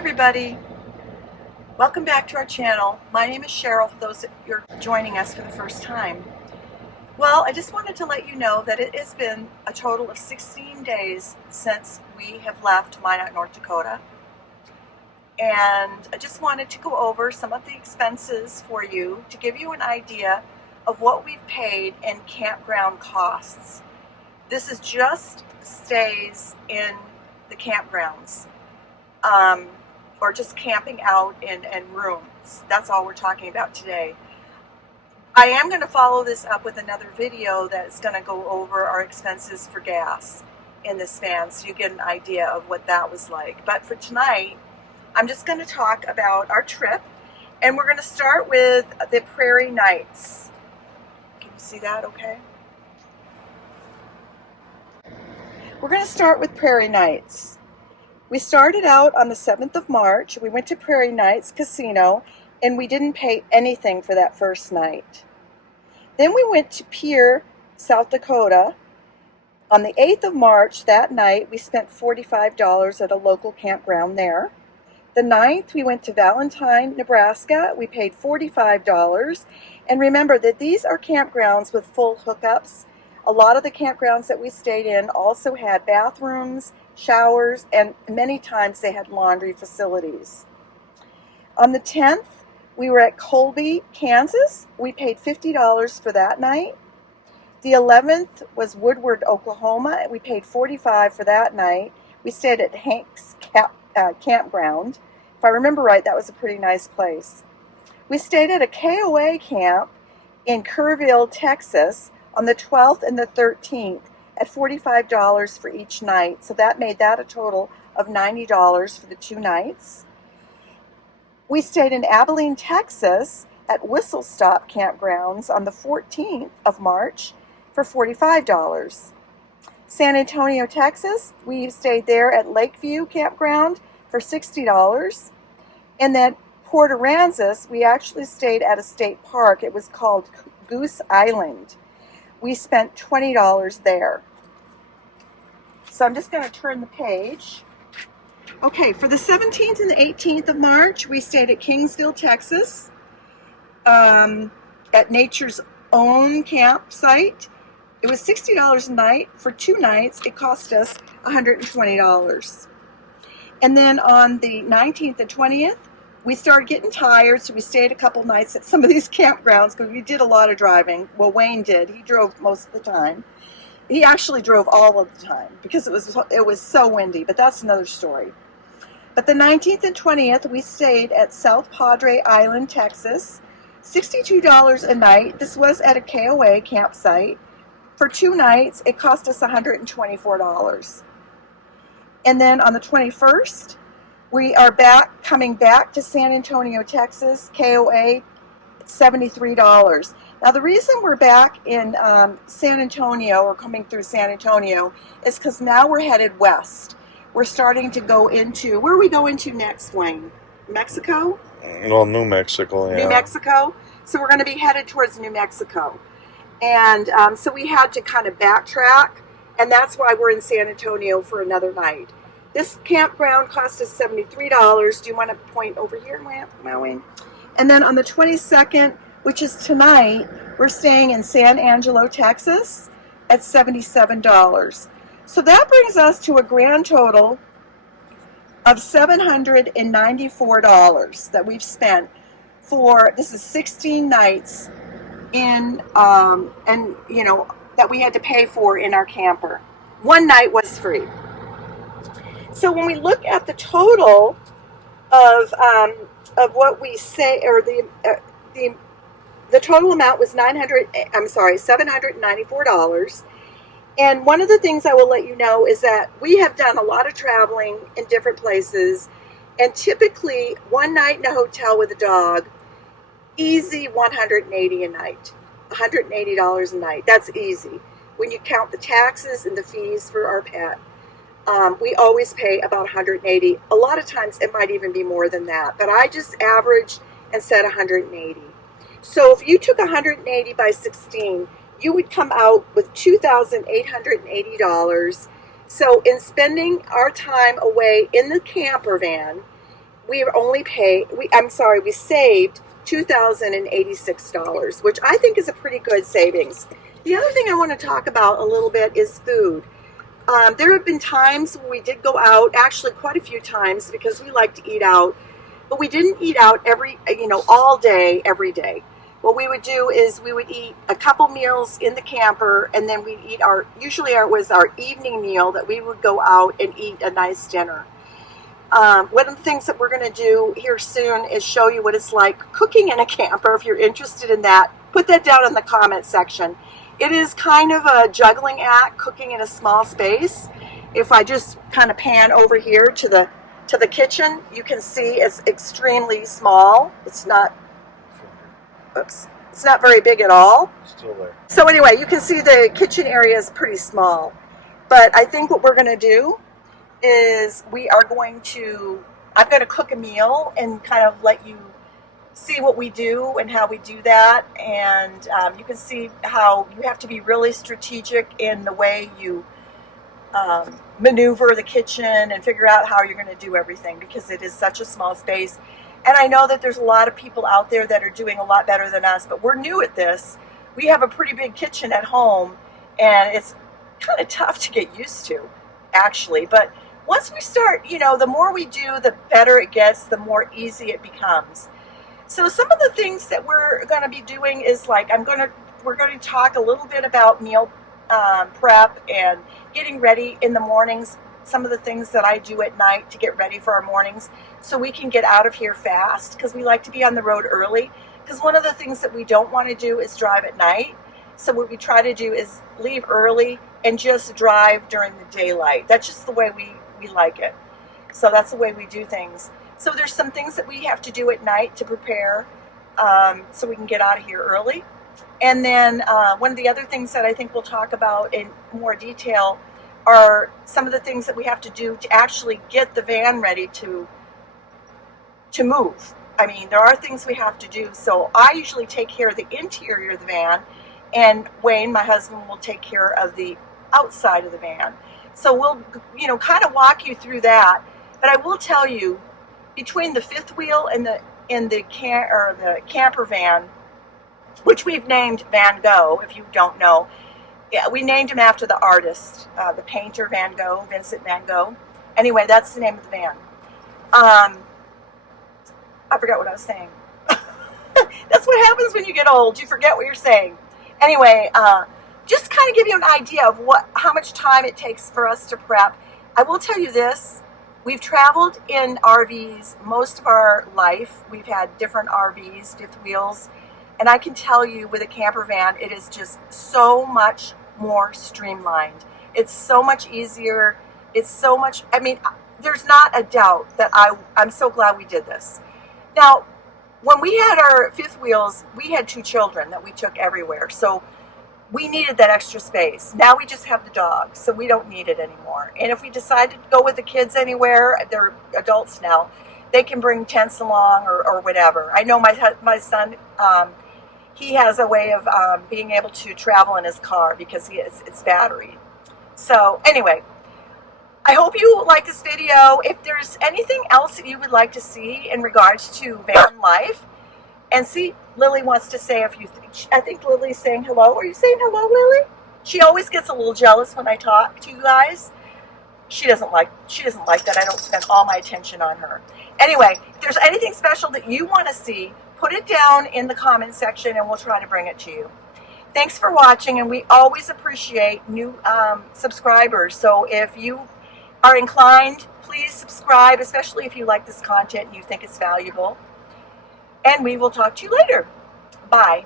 everybody, welcome back to our channel. My name is Cheryl, for those that you're joining us for the first time. Well, I just wanted to let you know that it has been a total of 16 days since we have left Minot, North Dakota. And I just wanted to go over some of the expenses for you to give you an idea of what we've paid in campground costs. This is just stays in the campgrounds. Or just camping out in rooms. That's all we're talking about today. I am going to follow this up with another video that's going to go over our expenses for gas in this van, so you get an idea of what that was like. But for tonight, I'm just going to talk about our trip, and we're going to start with the Prairie Nights. Can you see that okay? We're going to start with Prairie Nights. We started out on the 7th of March. We went to Prairie Nights Casino, and we didn't pay anything for that first night. Then we went to Pierre, South Dakota. On the 8th of March, that night, we spent $45 at a local campground there. The 9th, we went to Valentine, Nebraska. We paid $45. And remember that these are campgrounds with full hookups. A lot of the campgrounds that we stayed in also had bathrooms, showers, and many times they had laundry facilities. On the 10th, we were at Colby, Kansas. We paid $50 for that night. The 11th was Woodward, Oklahoma. We paid $45 for that night. We stayed at Hank's Campground. If I remember right, that was a pretty nice place. We stayed at a KOA camp in Kerrville, Texas on the 12th and the 13th. At $45 for each night. So that made that a total of $90 for the 2 nights. We stayed in Abilene, Texas at Whistle Stop Campgrounds on the 14th of March for $45. San Antonio, Texas, we stayed there at Lakeview Campground for $60. And then Port Aransas, we actually stayed at a state park. It was called Goose Island. We spent $20 there. So I'm just going to turn the page. Okay, for the 17th and the 18th of March, we stayed at Kingsville, Texas, at Nature's Own campsite. It was $60 a night. For 2 nights, it cost us $120. And then on the 19th and 20th, we started getting tired, so we stayed a couple nights at some of these campgrounds because we did a lot of driving. Well, Wayne did. He drove most of the time. He actually drove all of the time because it was so windy, but that's another story. But the 19th and 20th, we stayed at South Padre Island, Texas, $62 a night. This was at a KOA campsite. For 2 nights, it cost us $124. And then on the 21st, we are coming back to San Antonio, Texas, KOA, $73. Now, the reason we're back in San Antonio, or coming through San Antonio, is because now we're headed west. We're starting to go into, where are we going to next, Wayne? Mexico? Well, New Mexico, yeah. New Mexico? So we're going to be headed towards New Mexico. And so we had to kind of backtrack, and that's why we're in San Antonio for another night. This campground cost us $73. Do you want to point over here, Wayne? And then on the 22nd, which is tonight, we're staying in San Angelo, Texas at $77. So that brings us to a grand total of $794 that we've spent for, this is 16 nights in, and you know, that we had to pay for in our camper. 1 night was free. So when we look at the total of what we say, or the total amount was $794. And one of the things I will let you know is that we have done a lot of traveling in different places, and typically 1 night in a hotel with a dog, easy $180 a night, $180 a night. That's easy. When you count the taxes and the fees for our pet, we always pay about $180. A lot of times it might even be more than that, but I just averaged and said $180. So if you took 180 by 16, you would come out with $2,880. So in spending our time away in the camper van we saved $2,086, which I think is a pretty good savings. The other thing I want to talk about a little bit is food. There have been times when we did go out, actually quite a few times, because we like to eat out, but we didn't eat out all day, every day. What we would do is we would eat a couple meals in the camper, and then we'd eat was our evening meal that we would go out and eat a nice dinner. One of the things that we're going to do here soon is show you what it's like cooking in a camper. If you're interested in that, put that down in the comment section. It is kind of a juggling act, cooking in a small space. If I just kind of pan over here to the kitchen, you can see it's extremely small. It's not very big at all. Still there. So anyway, you can see the kitchen area is pretty small. But I think what we're going to do is I'm going to cook a meal and kind of let you see what we do and how we do that. And you can see how you have to be really strategic in the way you maneuver the kitchen and figure out how you're going to do everything, because it is such a small space. And I know that there's a lot of people out there that are doing a lot better than us, but we're new at this. We have a pretty big kitchen at home, and it's kind of tough to get used to, actually. But once we start, the more we do, the better it gets, the more easy it becomes. So some of the things that we're going to be doing is we're going to talk a little bit about meal prep and getting ready in the mornings. Some of the things that I do at night to get ready for our mornings, so we can get out of here fast, because we like to be on the road early. Because one of the things that we don't want to do is drive at night. So what we try to do is leave early and just drive during the daylight. That's just the way we like it. So that's the way we do things. So there's some things that we have to do at night to prepare so we can get out of here early. And then one of the other things that I think we'll talk about in more detail are some of the things that we have to do to actually get the van ready to move. I mean, there are things we have to do. So I usually take care of the interior of the van, and Wayne, my husband, will take care of the outside of the van. So we'll, kind of walk you through that. But I will tell you, between the fifth wheel and the camper van, which we've named Van Gogh, if you don't know, yeah, we named him after the artist, the painter Van Gogh, Vincent Van Gogh. Anyway, that's the name of the van. I forgot what I was saying. That's what happens when you get old. You forget what you're saying. Anyway, just kind of give you an idea of how much time it takes for us to prep. I will tell you this. We've traveled in RVs most of our life. We've had different RVs, fifth wheels. And I can tell you, with a camper van, it is just so much more streamlined. It's so much easier. It's so much, there's not a doubt that I'm so glad we did this. Now, when we had our fifth wheels, we had 2 children that we took everywhere. So we needed that extra space. Now we just have the dog, so we don't need it anymore. And if we decide to go with the kids anywhere, they're adults now, they can bring tents along or whatever. I know my son, he has a way of being able to travel in his car because it's battery. So anyway, I hope you like this video. If there's anything else that you would like to see in regards to van life, and see, Lily wants to say a few things. I think Lily's saying hello. Are you saying hello, Lily? She always gets a little jealous when I talk to you guys. She doesn't like that I don't spend all my attention on her. Anyway, if there's anything special that you want to see, put it down in the comment section and we'll try to bring it to you. Thanks for watching, and we always appreciate new subscribers. So if you are inclined, please subscribe, especially if you like this content and you think it's valuable. And we will talk to you later. Bye.